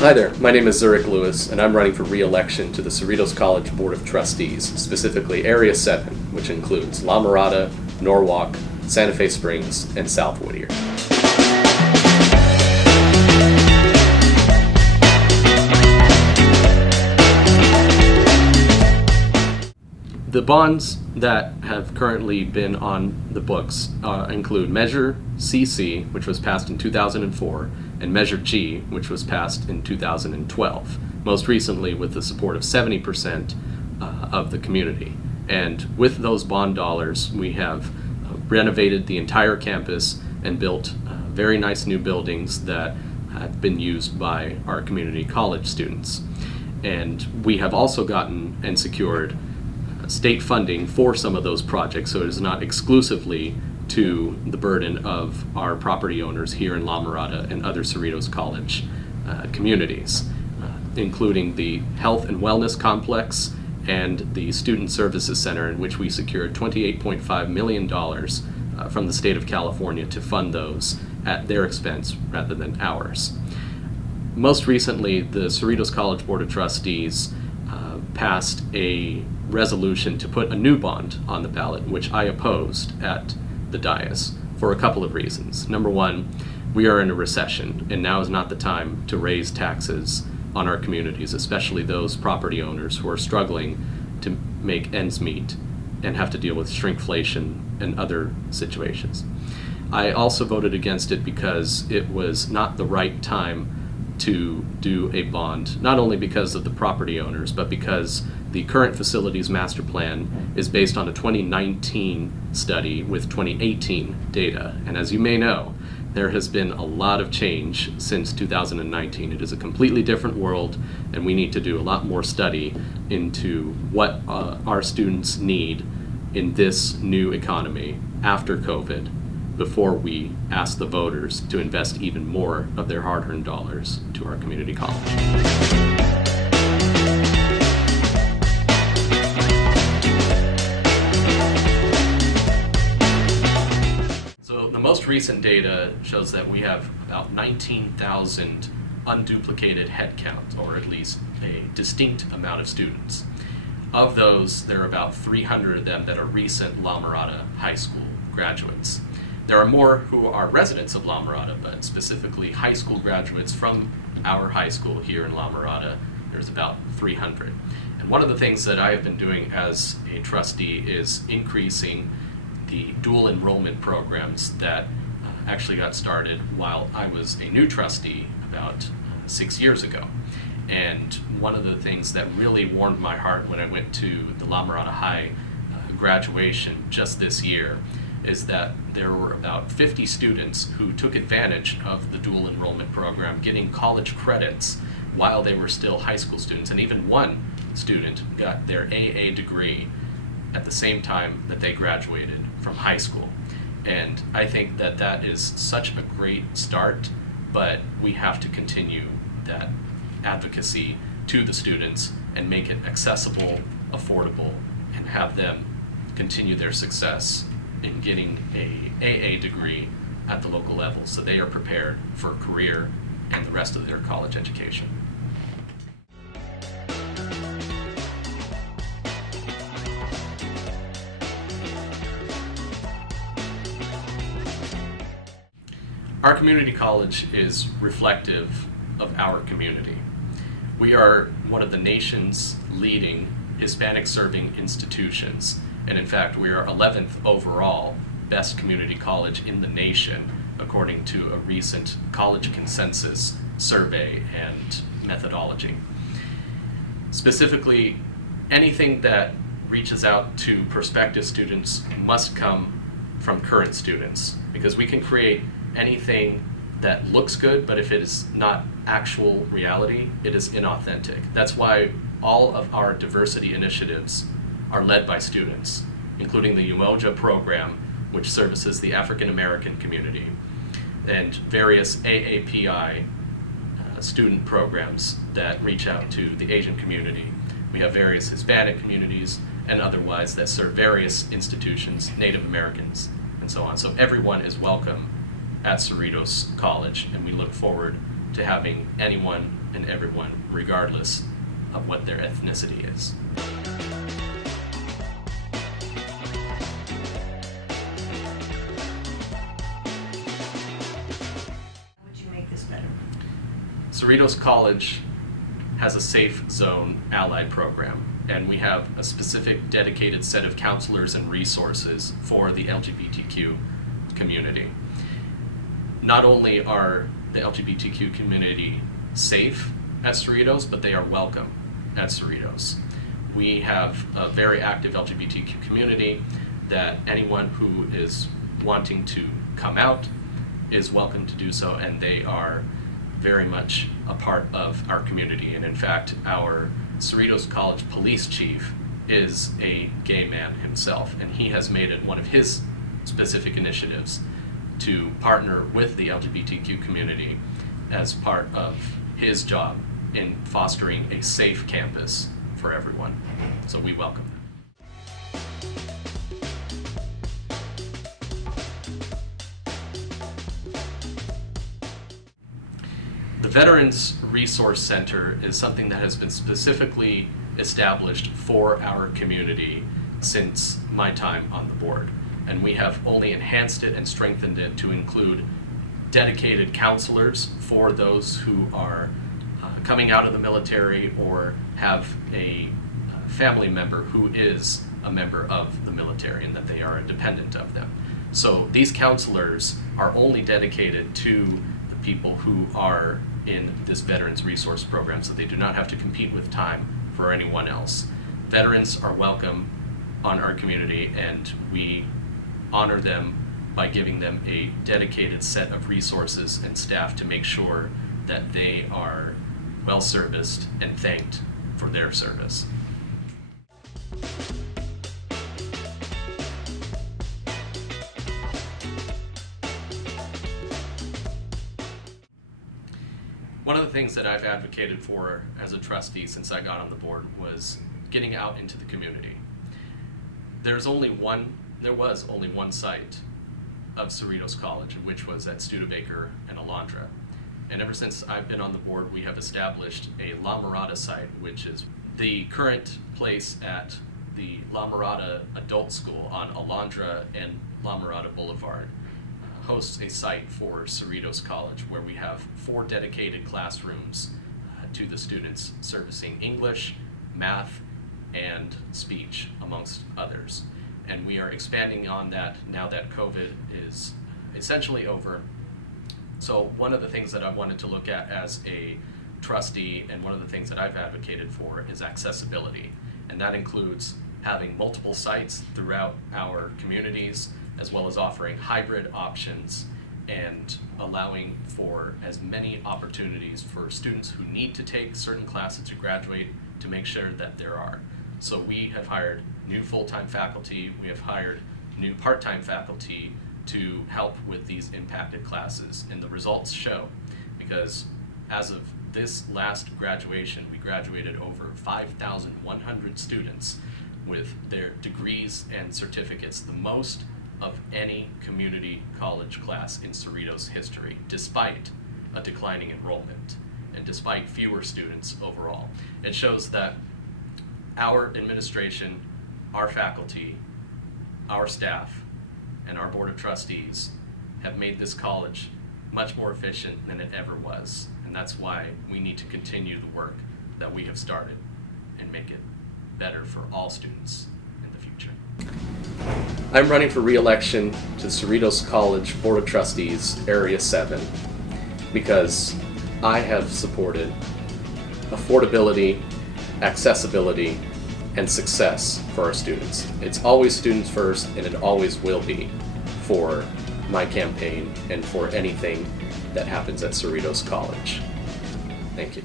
Hi there, my name is Zurich Lewis, and I'm running for re-election to the Cerritos College Board of Trustees, specifically Area 7, which includes La Mirada, Norwalk, Santa Fe Springs, and South Whittier. The bonds that have currently been on the books include Measure CC, which was passed in 2004, and Measure G, which was passed in 2012, most recently with the support of 70% of the community. And with those bond dollars, we have renovated the entire campus and built very nice new buildings that have been used by our community college students. And we have also gotten and secured state funding for some of those projects, so it is not exclusively to the burden of our property owners here in La Mirada and other Cerritos College communities, including the Health and Wellness Complex and the Student Services Center, in which we secured $28.5 million from the state of California to fund those at their expense rather than ours. Most recently, the Cerritos College Board of Trustees passed a resolution to put a new bond on the ballot, which I opposed at the dais for a couple of reasons. Number one, we are in a recession, and now is not the time to raise taxes on our communities, especially those property owners who are struggling to make ends meet and have to deal with shrinkflation and other situations. I also voted against it because it was not the right time to do a bond, not only because of the property owners, but because the current facilities master plan is based on a 2019 study with 2018 data. And as you may know, there has been a lot of change since 2019. It is a completely different world, and we need to do a lot more study into what our students need in this new economy after COVID before we ask the voters to invest even more of their hard-earned dollars to our community college. So the most recent data shows that we have about 19,000 unduplicated headcount, or at least a distinct amount of students. Of those, there are about 300 of them that are recent La Mirada High School graduates. There are more who are residents of La Mirada, but specifically high school graduates from our high school here in La Mirada, there's about 300. And one of the things that I have been doing as a trustee is increasing the dual enrollment programs that actually got started while I was a new trustee about 6 years ago. And one of the things that really warmed my heart when I went to the La Mirada High graduation just this year is that there were about 50 students who took advantage of the dual enrollment program, getting college credits while they were still high school students. And even one student got their AA degree at the same time that they graduated from high school. And I think that that is such a great start, but we have to continue that advocacy to the students and make it accessible, affordable, and have them continue their success in getting a AA degree at the local level so they are prepared for a career and the rest of their college education. Our community college is reflective of our community. We are one of the nation's leading Hispanic-serving institutions, and in fact, we are 11th overall best community college in the nation, according to a recent college consensus survey and methodology. Specifically, anything that reaches out to prospective students must come from current students, because we can create anything that looks good, but if it is not actual reality, it is inauthentic. That's why all of our diversity initiatives are led by students, including the UMOJA program, which services the African American community, and various AAPI student programs that reach out to the Asian community. We have various Hispanic communities and otherwise that serve various institutions, Native Americans, and so on. So everyone is welcome at Cerritos College, and we look forward to having anyone and everyone, regardless of what their ethnicity is. Would you make this better? Cerritos College has a Safe Zone Ally program, and we have a specific dedicated set of counselors and resources for the LGBTQ community. Not only are the LGBTQ community safe at Cerritos, but they are welcome at Cerritos. We have a very active LGBTQ community that anyone who is wanting to come out is welcome to do so, and they are very much a part of our community. And in fact, our Cerritos College police chief is a gay man himself, and he has made it one of his specific initiatives to partner with the LGBTQ community as part of his job in fostering a safe campus for everyone. So we welcome them. The Veterans Resource Center is something that has been specifically established for our community since my time on the board. And we have only enhanced it and strengthened it to include dedicated counselors for those who are coming out of the military or have a family member who is a member of the military and that they are a dependent of them. So these counselors are only dedicated to the people who are in this Veterans Resource Program, so they do not have to compete with time for anyone else. Veterans are welcome on our community, and we honor them by giving them a dedicated set of resources and staff to make sure that they are well serviced and thanked for their service. One of the things that I've advocated for as a trustee since I got on the board was getting out into the community. There was only one site of Cerritos College, which was at Studebaker and Alondra. And ever since I've been on the board, we have established a La Mirada site, which is the current place at the La Mirada Adult School on Alondra and La Mirada Boulevard. Hosts a site for Cerritos College where we have 4 dedicated classrooms to the students, servicing English, math, and speech, amongst others. And we are expanding on that now that COVID is essentially over. So one of the things that I wanted to look at as a trustee, and one of the things that I've advocated for, is accessibility. And that includes having multiple sites throughout our communities, as well as offering hybrid options and allowing for as many opportunities for students who need to take certain classes to graduate to make sure that there are. So we have hired new full-time faculty, we have hired new part-time faculty to help with these impacted classes, and the results show, because as of this last graduation, we graduated over 5,100 students with their degrees and certificates, the most of any community college class in Cerritos history, despite a declining enrollment and despite fewer students overall. It shows that our administration, our faculty, our staff, and our board of trustees have made this college much more efficient than it ever was. And that's why we need to continue the work that we have started and make it better for all students in the future. I'm running for re-election to the Cerritos College Board of Trustees, Area 7, because I have supported affordability, accessibility, and success for our students. It's always students first, and it always will be for my campaign and for anything that happens at Cerritos College. Thank you.